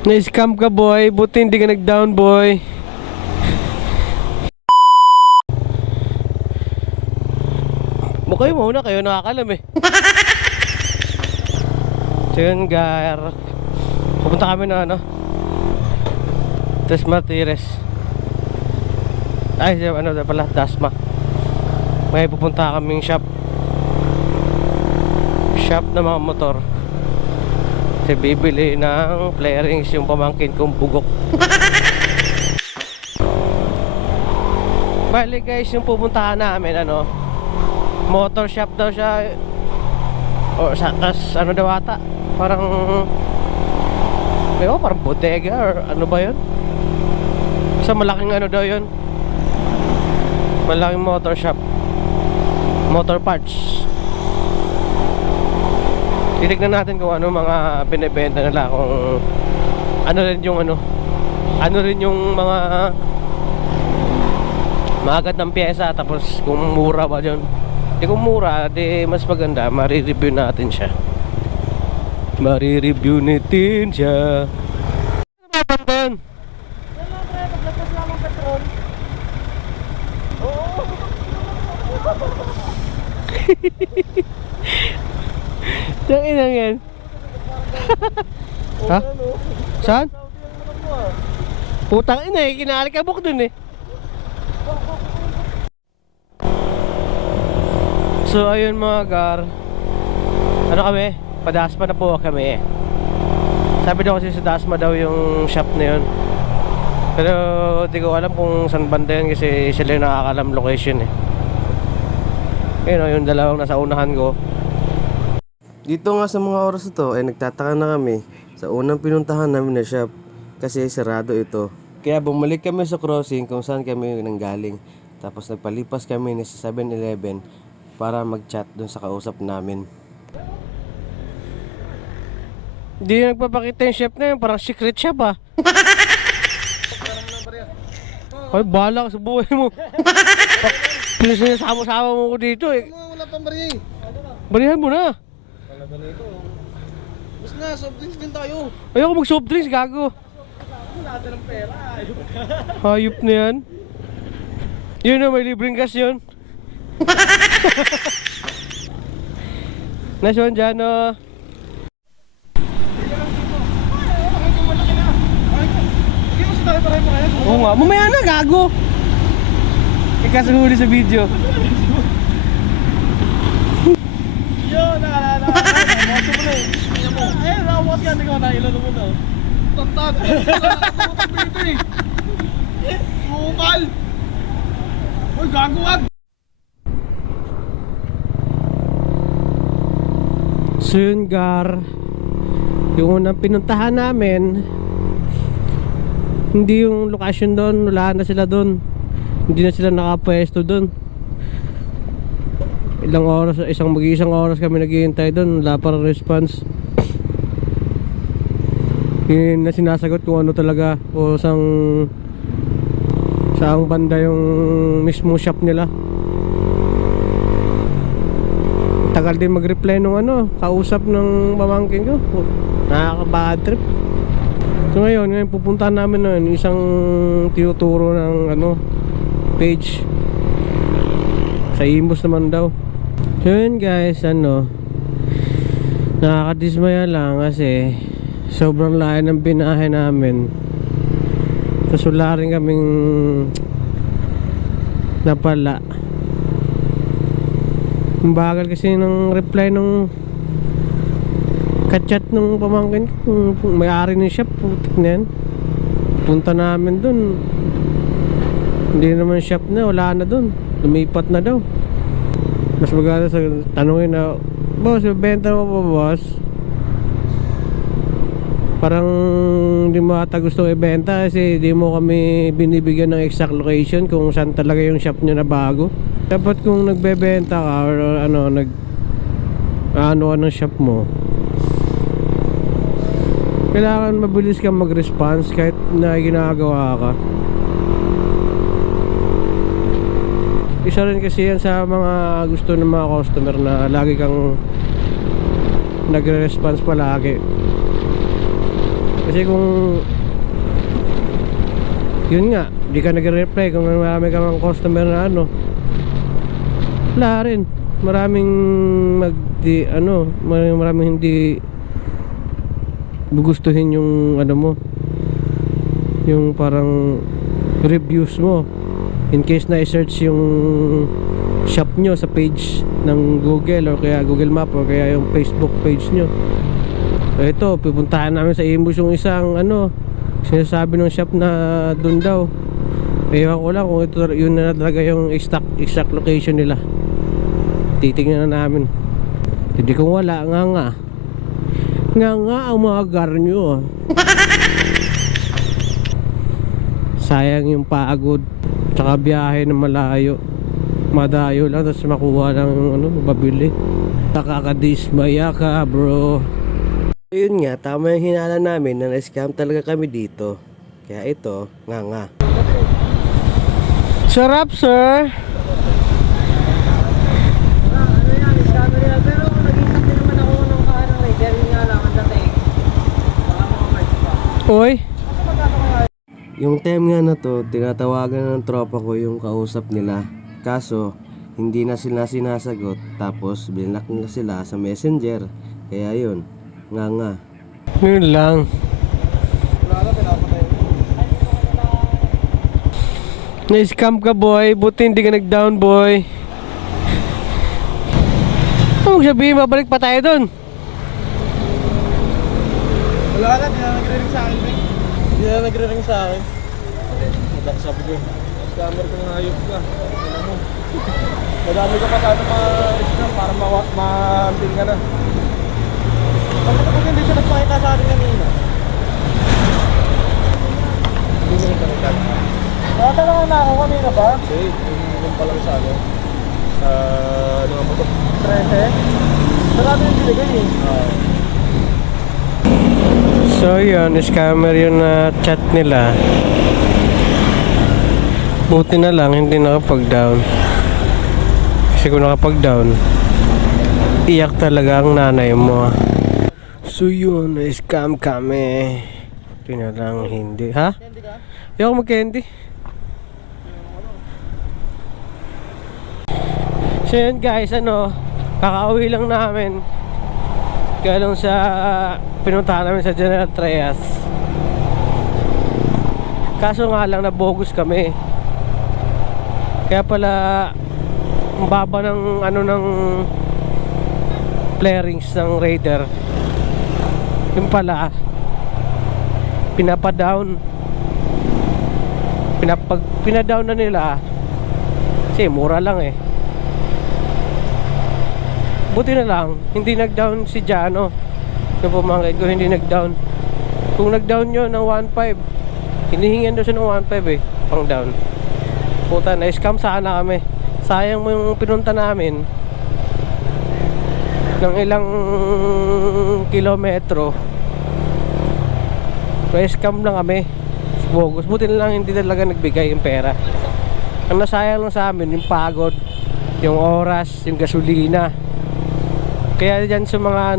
Na-scam ka boy, buti hindi ka nag-down boy. Mukha mo una kayo nakakalam eh. So yun gar, pupunta kami na ano, Tres Martires. Ay ano pala, Dasma. May pupunta kaming shop na mga motor. Kasi bibili ng flarings yung pamangkin kong bugok. Bali guys, yung pupuntahan namin ano, motor shop daw siya. O tas ano daw ata, parang parang bodega or ano ba yun. Sa malaking ano daw yun, malaking motor shop, motor parts. Titignan natin kung ano mga binibenta nila, kung ano rin yung ano rin yung mga agad ng pyesa, tapos kung mura ba yun. Kung mura, di mas maganda, mari-review natin siya. Mari-review natin siya. Ano ba banda yun? Yan lang pre, paglagpas lang ng petrol. Oo. Saan inang yan? Ha? Saan? Putang ina eh, kinalikabok dun eh. So ayun mga gar, ano kami, pa-Dasma na po kami. Sabi daw kasi sa Dasma daw yung shop na yun, pero di ko alam kung saan banda yun kasi sila yung nakakalam location eh. Yun o, yung dalawang nasa unahan ko. Dito nga sa mga oras ito ay nagtataka na kami sa unang pinuntahan namin na shop kasi sarado ito. Kaya bumalik kami sa crossing kung saan kami nanggaling. Tapos nagpalipas kami sa 7-Eleven para mag-chat dun sa kausap namin. Hindi nagpapakita yung chef na yun, parang secret chef ah. Ay, bahala ka sa buhay mo. Pilis na sama-sama mo ko dito eh. Wala pang bariya. Barihan mo na. Talaga na ito. Basta na, soft drinks din tayo. Ayoko mag soft drinks, gago. Wala ng pera. Hayop na yan. Yun na, may libreng gas yun. Nice one dyan oh. Oo nga, mamaya na gago. Ikasuhuli sa video. Yo, naalala ko. Maso mo na eh. Tingnan mo. Ayun, nakawas ka. Tingnan mo na, ilan mo na. Tantad. Nakakutang dito eh. Bukal. Uy, gago wag. So yun gar, yung unang pinuntahan namin, hindi yung location doon, wala na sila doon. Hindi na sila nakapwesto doon. Ilang oras, mag-iisang oras kami naghihintay doon, wala pa rin response. Yun na sinasagot kung ano talaga, o saang banda yung mismo shop nila. Tagal din mag-reply nung kausap ng pamangkin ko. Nakaka-bad trip. So ngayon pupuntahan namin na isang tinuturo ng page sa Imus naman daw. So yun guys, nakakadismaya lang kasi sobrang layo ng binahe namin. Tapos wala rin kaming napala. Ang bagal kasi ng reply nung kachat nung pamangkin ko, may-ari ng shop, putik na yan. Punta namin dun, hindi naman shop na, wala na dun, lumipat na daw. Mas maganda sa tanongin na, boss, benta mo pa boss? Parang hindi mo ata gustong ibenta kasi hindi mo kami binibigyan ng exact location kung saan talaga yung shop nyo na bago. Dapat kung nagbebenta ka or ano ng shop mo, kailangan mabilis kang mag-response kahit na ginagawa ka. Isa rin kasi yan sa mga gusto ng mga customer na lagi kang nagre-response palagi. Kasi kung yun nga, di ka nagre-reply kung marami kang customer na ano, wala rin. Maraming maraming hindi gugustuhin yung ano mo, yung parang reviews mo in case na i-search yung shop nyo sa page ng Google o kaya Google Map o kaya yung Facebook page nyo. So ito, pupuntahan namin sa Imus yung isang sinasabi ng shop na dun daw. Ewan ko lang kung ito yun na talaga yung exact location nila. Titignan na namin. Hindi kung wala, nga ang mga gar nyo. Sayang yung pagod tsaka biyahe na malayo, madayo lang tapos makuha lang yung mabili. Nakakadismaya ka, bro. Yun nga, tama yung hinala namin na na-scam talaga kami dito. Kaya ito, nga sarap, sir. Pero nag-isip din naman ako nung rider, yun nga lang ang dating. Baka mga March pa. Oy, yung time nga na to, tinatawagan ng tropa ko yung kausap nila. Kaso, hindi na sila sinasagot. Tapos, binlock nila sila sa messenger. Kaya yun, nga. Yun lang. Wala na, pinapatay. Na-scam ka, boy. Buti hindi ka nag-down, boy. Ano sabihin, babalik pa tayo dun? Wala na, di na nagre-ring sa akin. Di na nagre-ring sa akin. Sabi ko, scammer kong hayop ka. Ano mo? Madami ka pa sana ma-scam para ma-ambing ka na. Bakit ako hindi siya nagpakita sa akin kanina? Hindi mo nagpakita. Nakatanong na ako kanina ba? Hindi, yung pa lang sa ano. Ano nga ba ito? 13? Marami yung binigay eh. So yun, scammer yung chat nila. Buti na lang hindi nakapag-down. Kasi kung nakapag-down, iyak talaga ang nanay mo. So yun, na-scam kami. Buti na lang hindi. Ha? Ayaw mag-candy. So yun guys, kakauwi lang namin galing sa pinuntahan namin sa General Trias. Kaso nga lang nabogus kami. Kaya pala ang baba ng ng flarings ng Raider. Yung pala pinapadown. Pinadown na nila. Kasi mura lang eh. Buti na lang, hindi nag-down si Jano. Yung pamangkin ko, hindi nag-down. Kung nag-down yun ng 1.5, hinihingan doon siya ng 1.5 eh, pang down. Puta, na-scam sana kami. Sayang mo yung pinunta namin ng ilang kilometro. Na-scam lang kami. Bogus. Buti na lang hindi talaga nagbigay yung pera. Ang nasayang lang sa amin, yung pagod, yung oras, yung gasolina. Kaya dyan sa mga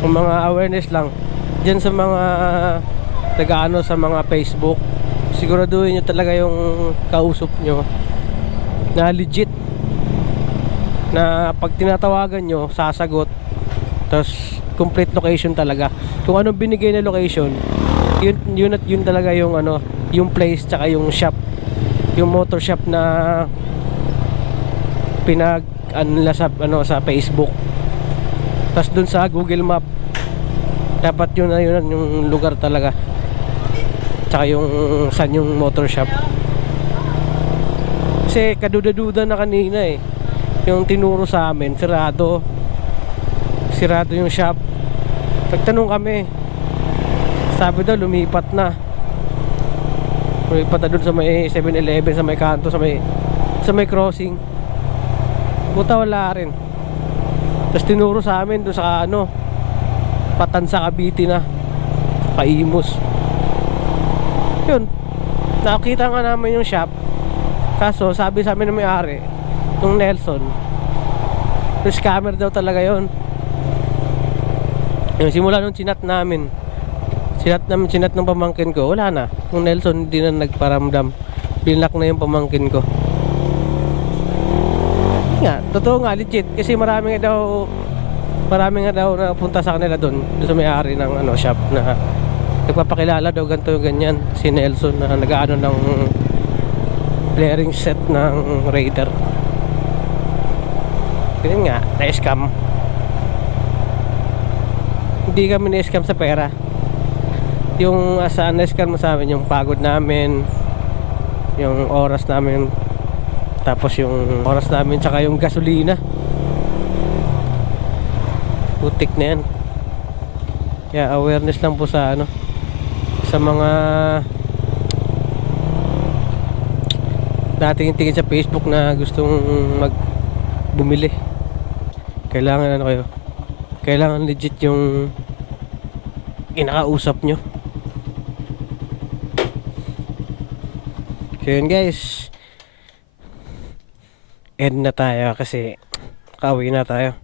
yung mga awareness lang dyan sa mga sa mga Facebook, siguraduhin nyo talaga yung kausap nyo na legit, na pag tinatawagan nyo sasagot, tapos complete location talaga. Kung anong binigay na location, yun talaga yung yung place tsaka yung shop, yung motor shop na sa Facebook. Tapos dun sa Google Map, dapat yun yung lugar talaga, tsaka yung saan yung motor shop. Kasi kaduda-duda na kanina eh, yung tinuro sa amin sirado yung shop. Nagtanong kami, sabi daw lumipat na dun sa may 7-Eleven, sa may kanto, sa may crossing. Buta wala rin. Tapos tinuro sa amin doon sa Patansa, Cavite na, Paimus. Yun, nakita nga namin yung shop. Kaso sabi sa amin ng may-ari, yung Nelson, yung scammer daw talaga yun. Yung simula nung chinat namin, Sinat ng pamangkin ko, wala na. Yung Nelson hindi na nagparamdam. Binlock na yung pamangkin ko. Nga, totoo nga, legit. Kasi marami nga daw na punta sa kanila doon sa may-ari ng ano, shop na nagpapakilala daw ganito ganyan. Si Nelson na nag-ano ng flaring set ng Raider. Ganyan nga, na-scam. Hindi kami na-scam sa pera. Yung saan na-scam mo sa amin, yung pagod namin, yung oras namin, tapos yung oras namin tsaka yung gasolina. Putik na yan. Kaya awareness lang po sa ano, sa mga dating tingin sa Facebook na gustong bumili. Kailangan ano kayo, kailangan legit yung inakausap nyo. So yun guys, end na tayo kasi kauwi na tayo.